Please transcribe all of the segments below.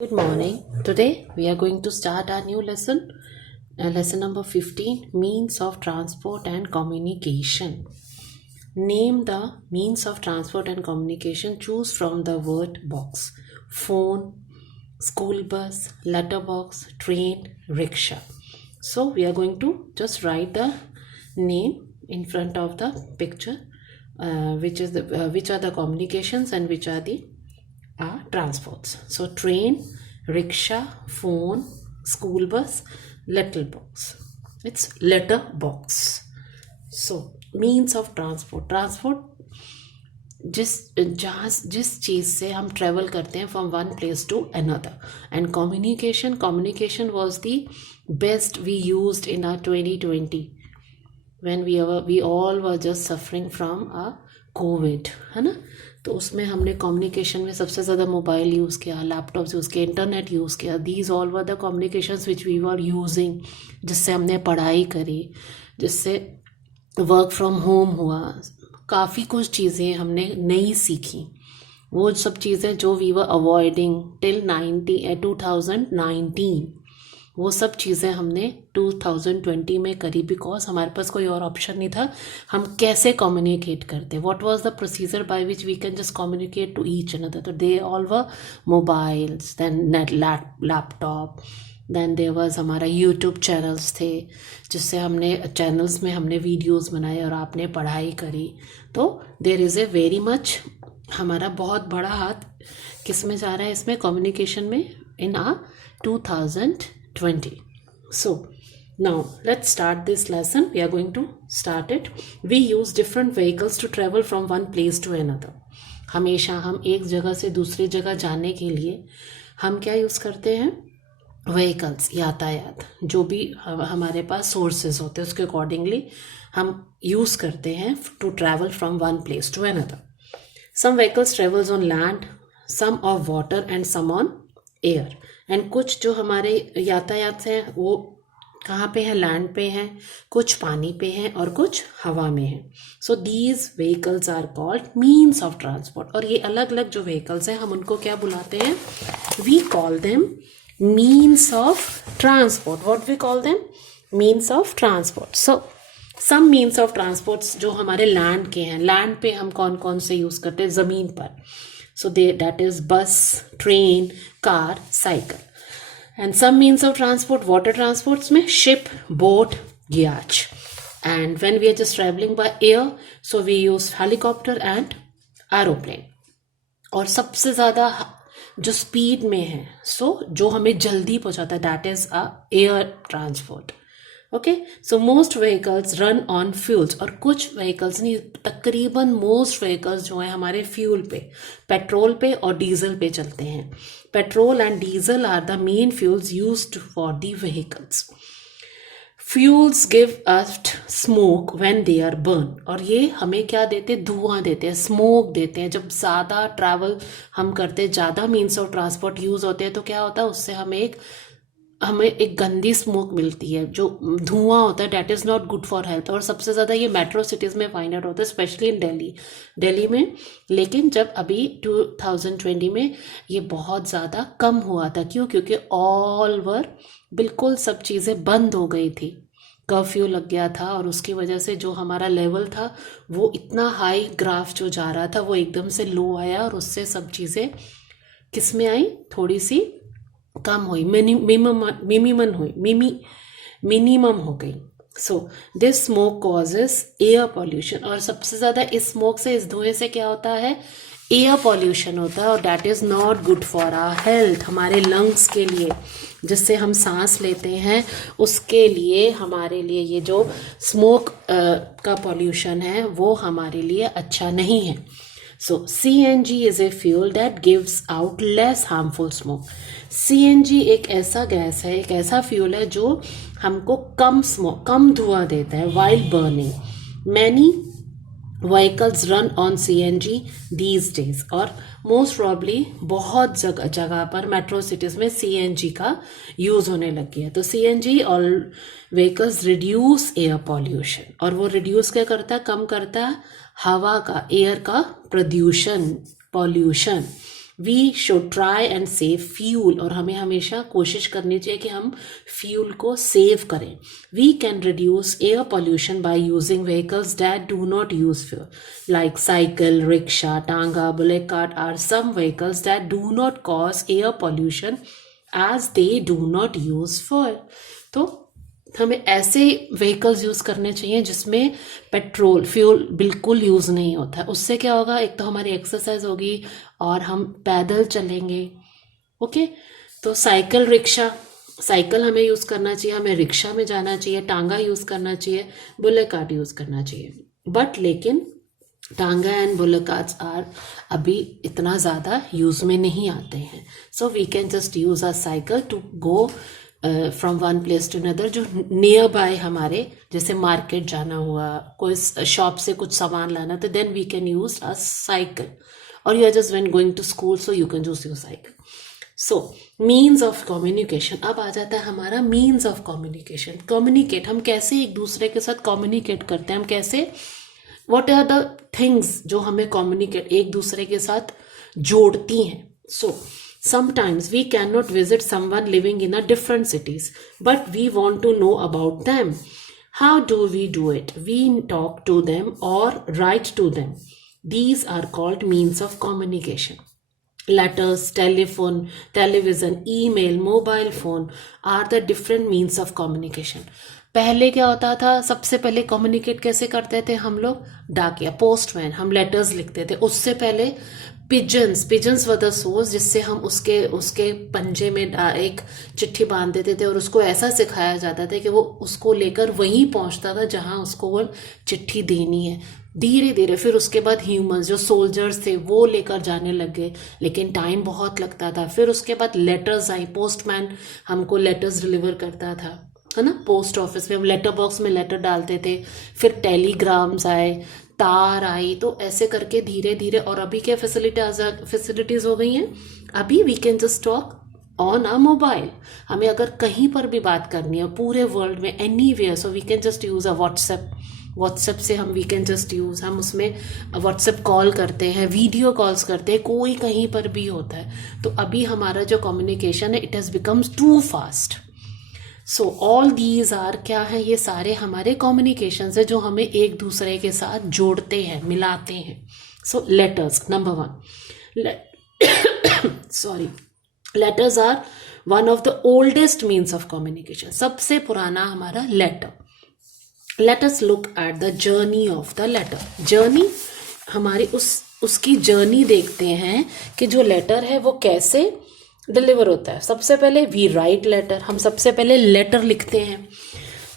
Good morning. Today we are going to start our new lesson, lesson number 15, means of transport and communication. Name the means of transport and communication. Choose from the word box. Phone, school bus, letterbox, train, rickshaw. So we are going to just write the name in front of the picture, which are the communications and which are the transports. So train, rickshaw, phone, school bus, letter box. It's letter box. So means of transport जिस चीज़ से हम travel करते हैं from one place to another. And communication was the best we used in our 2020 when we all were just suffering from a Covid, है ना. तो उसमें हमने कम्युनिकेशन में सबसे ज़्यादा मोबाइल यूज़ किया, लैपटॉप्स यूज़ किया, इंटरनेट यूज़ किया. These all were the communications which we were using, जिससे हमने पढ़ाई करी, जिससे वर्क फ्रॉम होम हुआ. काफ़ी कुछ चीज़ें हमने नई सीखी. वो सब चीज़ें जो वी वर अवॉइडिंग टिल 2019, वो सब चीज़ें हमने 2020 में करी, बिकॉज हमारे पास कोई और ऑप्शन नहीं था. हम कैसे कम्युनिकेट करते, what was the procedure by which we can just communicate to each another. तो they all were mobiles, then net, laptop, then there was हमारा यूट्यूब चैनल्स थे, जिससे हमने चैनल्स में हमने वीडियोस बनाए और आपने पढ़ाई करी. तो there is a very much, हमारा बहुत बड़ा हाथ किस में जा रहा है इसमें, कम्युनिकेशन में, इन आ 2020. So now let's start this lesson. We are going to start it. We use different vehicles to travel from one place to another. हमेशा हम एक जगह से दूसरी जगह जाने के लिए हम क्या यूज़ करते हैं, व्हीकल्स, यातायात. जो भी हमारे पास सोर्सेज होते हैं उसके अकॉर्डिंगली हम यूज़ करते हैं to travel from one place to another. Some vehicles travels on land, some on water and some on air. And कुछ जो हमारे यातायात हैं वो कहाँ पे हैं, लैंड पे हैं, कुछ पानी पे हैं और कुछ हवा में हैं. So these vehicles are called means of transport. और ये अलग अलग जो व्हीकल्स हैं हम उनको क्या बुलाते हैं, we call them means of transport. What we call them, means of transport. So some means of transports जो हमारे लैंड के हैं, लैंड पे हम कौन कौन से यूज़ करते हैं, ज़मीन पर. So that is bus, train, car, cycle. And some means of transport, water transports में ship, boat, yacht. And when we are just traveling by air, so we use helicopter and aeroplane. और सबसे ज़्यादा जो speed में है, so जो हमें जल्दी पहुँचाता है, that is a air transport. Okay. So most vehicles run on fuels. और कुछ व्हीकल्स नहीं, तकरीबन मोस्ट व्हीकल्स जो हैं हमारे फ्यूल पे, पेट्रोल पे और डीजल पे चलते हैं. Petrol and diesel are the main fuels used for the vehicles. Fuels give us smoke when they are burn. और ये हमें क्या देते हैं, धुआं देते हैं, स्मोक देते हैं. जब ज़्यादा ट्रैवल हम करते हैं, ज़्यादा मीन्स ऑफ ट्रांसपोर्ट यूज़ होते हैं, तो क्या होता है, उससे हमें एक गंदी स्मोक मिलती है, जो धुआं होता है. That is not good for health. और सबसे ज़्यादा ये मेट्रो सिटीज़ में फाइंड आउट होता है, स्पेशली इन दिल्ली में. लेकिन जब अभी 2020 में ये बहुत ज़्यादा कम हुआ था. क्यों? क्योंकि ऑल वर बिल्कुल सब चीज़ें बंद हो गई थी, कर्फ्यू लग गया था. और उसकी वजह से जो हमारा लेवल था वो इतना हाई ग्राफ जो जा रहा था वो एकदम से लो आया, और उससे सब चीज़ें किस में आई, थोड़ी सी कम हुई, मिनिमम हो गई. So this smoke causes air pollution. और सबसे ज़्यादा इस स्मोक से, इस धुएं से क्या होता है, एयर पॉल्यूशन होता है. और that is not good for our health. हमारे लंग्स के लिए, जिससे हम सांस लेते हैं, उसके लिए, हमारे लिए ये जो स्मोक का पॉल्यूशन है वो हमारे लिए अच्छा नहीं है. So CNG is a fuel that gives out less harmful smoke. CNG एक ऐसा गैस है, एक ऐसा फ्यूल है जो हमको कम धुआं देता है while burning. Many vehicles run on CNG these days. और मोस्ट प्रॉब्ली बहुत जगह पर मेट्रो सिटीज़ में CNG का यूज़ होने लग गया है. तो CNG और व्हीकल्स रिड्यूस एयर पॉल्यूशन. और वो रिड्यूस क्या करता है, कम करता है हवा का, एयर का pollution. We should try and save fuel, और हमें हमेशा कोशिश करनी चाहिए कि हम फ्यूल को सेव करें. We can reduce air pollution by using vehicles that do not use fuel, like cycle, rickshaw, tonga, bullock cart are some vehicles that do not cause air pollution as they do not use fuel. तो हमें ऐसे vehicles use करने चाहिए जिसमें petrol fuel बिल्कुल use नहीं होता है. उससे क्या होगा, एक तो हमारी एक्सरसाइज होगी और हम पैदल चलेंगे. ओके, तो साइकिल, रिक्शा, साइकिल हमें यूज़ करना चाहिए, हमें रिक्शा में जाना चाहिए, टांगा यूज़ करना चाहिए, बुलेट कार्ट यूज़ करना चाहिए. बट लेकिन टांगा एंड बुलेट कार्ट्स आर अभी इतना ज़्यादा यूज़ में नहीं आते हैं. So we can just use a cycle to go from one place to another, जो नियर बाय हमारे, जैसे मार्केट जाना हुआ, कोई शॉप से कुछ सामान लाना, तो then we can use a cycle. और you are just when going to school, so you can use your cycle. So means of communication. अब आ जाता है हमारा मीन्स ऑफ कम्युनिकेशन. कम्युनिकेट, हम कैसे एक दूसरे के साथ कम्युनिकेट करते हैं, हम कैसे, व्हाट आर द थिंग्स जो हमें कम्युनिकेट, एक दूसरे के साथ जोड़ती हैं. सो sometimes we cannot visit someone living in a different cities, but we want to know about them. How do we do it? We talk to them or write to them. These are called means of communication. Letters, telephone, television, email, mobile phone are the different means of communication. पहले क्या होता था, सबसे पहले communicate कैसे करते थे हम लोग, डाकिया, पोस्टमैन, हम लेटर्स लिखते थे. उससे पहले पिजन्स वर द सोर्स, जिससे हम उसके पंजे में एक चिट्ठी बांध देते थे और उसको ऐसा सिखाया जाता था कि वो उसको लेकर वहीं पहुंचता था जहां उसको वो चिट्ठी देनी है. धीरे धीरे फिर उसके बाद ह्यूमंस, जो सोल्जर्स थे, वो लेकर जाने लग गए, लेकिन टाइम बहुत लगता था. फिर उसके बाद लेटर्स आई, पोस्टमैन हमको लेटर्स डिलीवर करता था, है ना, पोस्ट ऑफिस में हम लेटर बॉक्स में लेटर डालते थे. फिर टेलीग्राम्स आए, तार आई, तो ऐसे करके धीरे धीरे. और अभी क्या फैसिलिटीज हो गई हैं, अभी we can just talk on a mobile. हमें अगर कहीं पर भी बात करनी है पूरे वर्ल्ड में, anywhere, so we can just use a WhatsApp से हम वी कैन जस्ट यूज, हम उसमें व्हाट्सएप कॉल करते हैं, वीडियो कॉल्स करते हैं, कोई कहीं पर भी होता है. तो अभी हमारा जो कम्युनिकेशन है, it has becomes too fast. So all these are, क्या है, ये सारे हमारे कम्युनिकेशन है जो हमें एक दूसरे के साथ जोड़ते हैं, मिलाते हैं. So letters, number 1, sorry, letters are one of the oldest means of communication. सबसे पुराना हमारा letter. Let us look at the journey of the letter. Journey, हमारी उसकी जर्नी देखते हैं कि जो लेटर है वो कैसे डिलीवर होता है. सबसे पहले वी राइट लेटर, हम सबसे पहले लेटर लिखते हैं.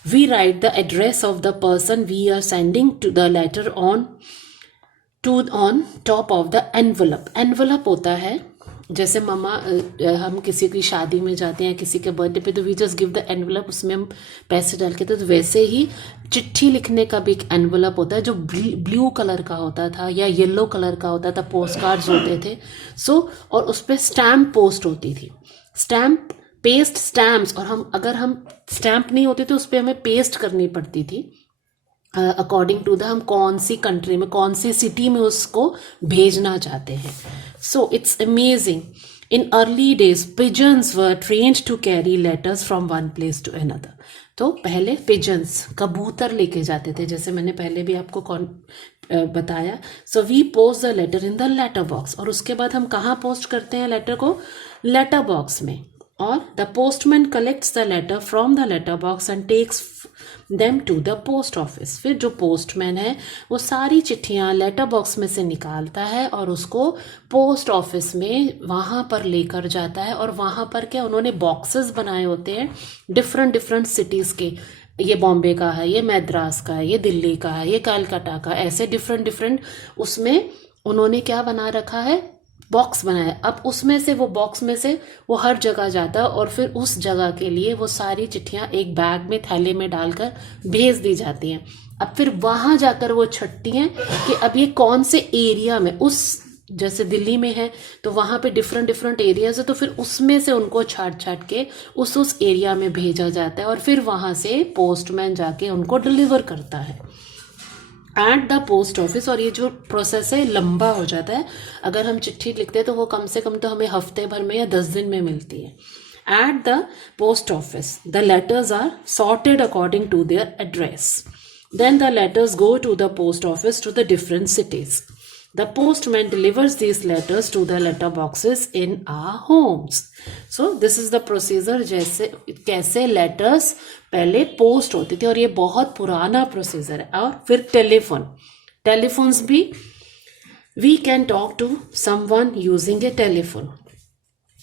We write the address of the person we are sending to the letter on top of the envelope. Envelope होता है, जैसे मामा, हम किसी की शादी में जाते हैं, किसी के बर्थडे पे, तो we just give the envelope, उसमें हम पैसे डाल के. तो वैसे ही चिट्ठी लिखने का भी एक एनवलप होता है जो ब्लू कलर का होता था या येलो कलर का होता था. पोस्ट कार्ड्स होते थे. और उस पर स्टैम्प पोस्ट होती थी, स्टैम्प पेस्ट स्टैम्प्स. और अगर हम स्टैम्प नहीं होते तो उस पर हमें पेस्ट करनी पड़ती थी अकॉर्डिंग टू द, हम कौन सी कंट्री में, कौन सी सिटी में उसको भेजना चाहते हैं. So it's amazing. In early days pigeons were trained to carry letters from one place to another. तो पहले पिजन्स, कबूतर लेके जाते थे, जैसे मैंने पहले भी आपको बताया. So we post the letter in the letter box. और उसके बाद हम कहाँ पोस्ट करते हैं लेटर को, लेटर बॉक्स में. और the postman collects the letter from the letter box and takes them to the post office. फिर जो पोस्टमैन है वो सारी चिट्ठियाँ लेटर बॉक्स में से निकालता है और उसको पोस्ट ऑफिस में वहाँ पर लेकर जाता है. और वहाँ पर क्या, उन्होंने बॉक्सेस बनाए होते हैं डिफरेंट सिटीज़ के. ये बॉम्बे का है, ये मद्रास का है, ये दिल्ली का है, ये कलकत्ता का, ऐसे डिफरेंट उसमें उन्होंने क्या बना रखा है, बॉक्स बनाया. अब उसमें से, वो बॉक्स में से वो हर जगह जाता है और फिर उस जगह के लिए वो सारी चिट्ठियाँ एक बैग में, थैले में डालकर भेज दी जाती हैं. अब फिर वहाँ जाकर वो छटती हैं कि अब ये कौन से एरिया में, उस जैसे दिल्ली में है तो वहाँ पे डिफरेंट एरियाज है, तो फिर उसमें से उनको छाट के उस एरिया में भेजा जाता है और फिर वहाँ से पोस्टमैन जाके उनको डिलीवर करता है. एट द पोस्ट ऑफिस, और ये जो प्रोसेस है लंबा हो जाता है, अगर हम चिट्ठी लिखते हैं तो वो कम से कम तो हमें हफ्ते भर में या 10 दिन में मिलती है. At the post office the letters are sorted according to their address. Then the letters go to the post office to the different cities. The postman delivers these letters to the letter boxes in our homes. So this is the procedure जैसे कैसे letters पहले post होते थे, और ये बहुत पुराना procedure है. और फिर टेलीफोन्स भी, we can talk to someone using a telephone.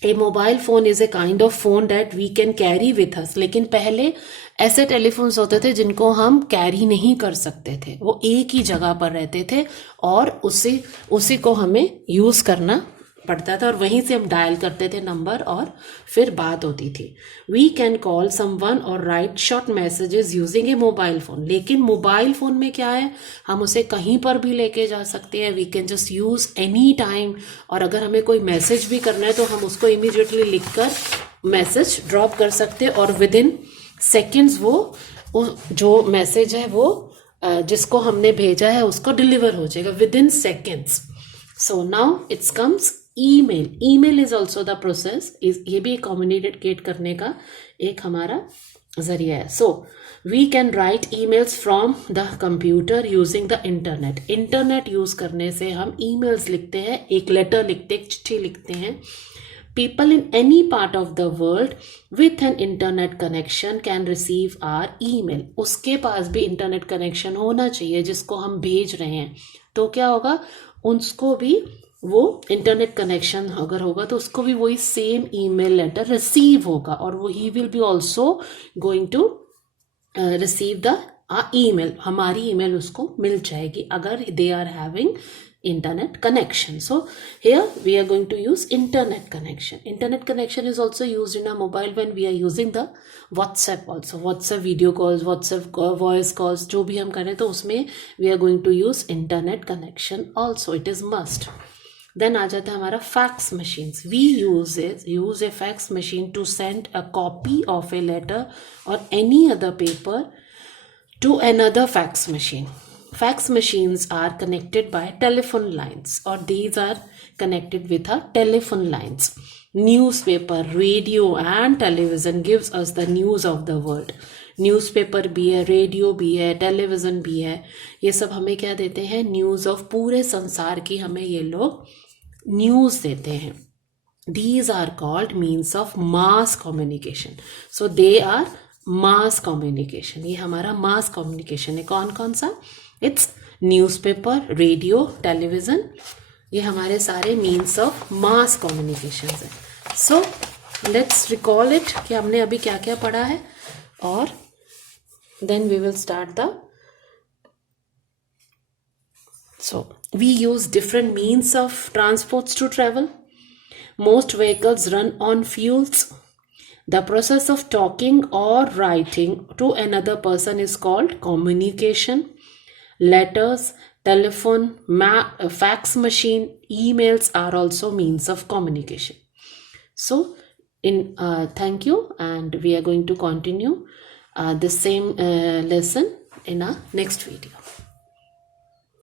A mobile phone is a kind of phone that we can carry with us. लेकिन पहले ऐसे टेलीफोन्स होते थे जिनको हम कैरी नहीं कर सकते थे, वो एक ही जगह पर रहते थे और उसी को हमें यूज़ करना पड़ता था, और वहीं से हम डायल करते थे नंबर और फिर बात होती थी. वी कैन कॉल समवन और राइट शॉर्ट मैसेजेस यूजिंग ए मोबाइल फ़ोन. लेकिन मोबाइल फ़ोन में क्या है, हम उसे कहीं पर भी लेके जा सकते हैं. We can just use any time, और अगर हमें कोई मैसेज भी करना है तो हम उसको इमीडिएटली लिखकर मैसेज ड्रॉप कर सकते हैं, और विद इन सेकेंड्स वो जो मैसेज है वो जिसको हमने भेजा है उसको डिलीवर हो जाएगा within seconds. So now it's comes email. Email is also the process, ये भी कम्युनिकेट करने का एक हमारा जरिया है. सो वी कैन राइट ईमेल्स फ्रॉम द कंप्यूटर यूजिंग द इंटरनेट. इंटरनेट यूज करने से हम ईमेल्स लिखते हैं, एक लेटर लिखते हैं, एक चिट्ठी लिखते हैं. People in any part of the world with an internet connection can receive our email. उसके पास भी इंटरनेट कनेक्शन होना चाहिए जिसको हम भेज रहे हैं, तो क्या होगा, उसको भी वो इंटरनेट कनेक्शन अगर होगा तो उसको भी वही सेम ईमेल लेटर रिसीव होगा, और वो he will be also going to receive the email. हमारी ईमेल उसको मिल जाएगी अगर they are having internet connection. So here we are going to use internet connection. Internet connection is also used in a mobile when we are using the WhatsApp also. WhatsApp video calls, WhatsApp voice calls, जो भी हम करें तो उसमें we are going to use internet connection also. It is must. Then आ जाता है हमारा fax machines. We use a fax machine to send a copy of a letter or any other paper to another fax machine. Fax machines are connected by telephone lines, or these are connected with our telephone lines. Newspaper, radio and television gives us the news of the world. Newspaper भी है, radio भी है, television भी है, ये सब हमें क्या देते हैं, न्यूज़ ऑफ पूरे संसार की हमें ये लोग न्यूज़ देते हैं. These are called means of mass communication. So they are mass communication. ये हमारा mass communication है. कौन कौन सा, इट्स न्यूज़पेपर, रेडियो, टेलीविज़न, ये हमारे सारे मीन्स ऑफ मास कम्युनिकेशन है. सो लेट्स रिकॉल इट कि हमने अभी क्या क्या पढ़ा है, और then we will start the. So we use different means of transports to travel. Most vehicles run on fuels. The process of talking or writing to another person is called communication. Letters, telephone, fax machine, emails are also means of communication. So, thank you, and we are going to continue the same lesson in our next video.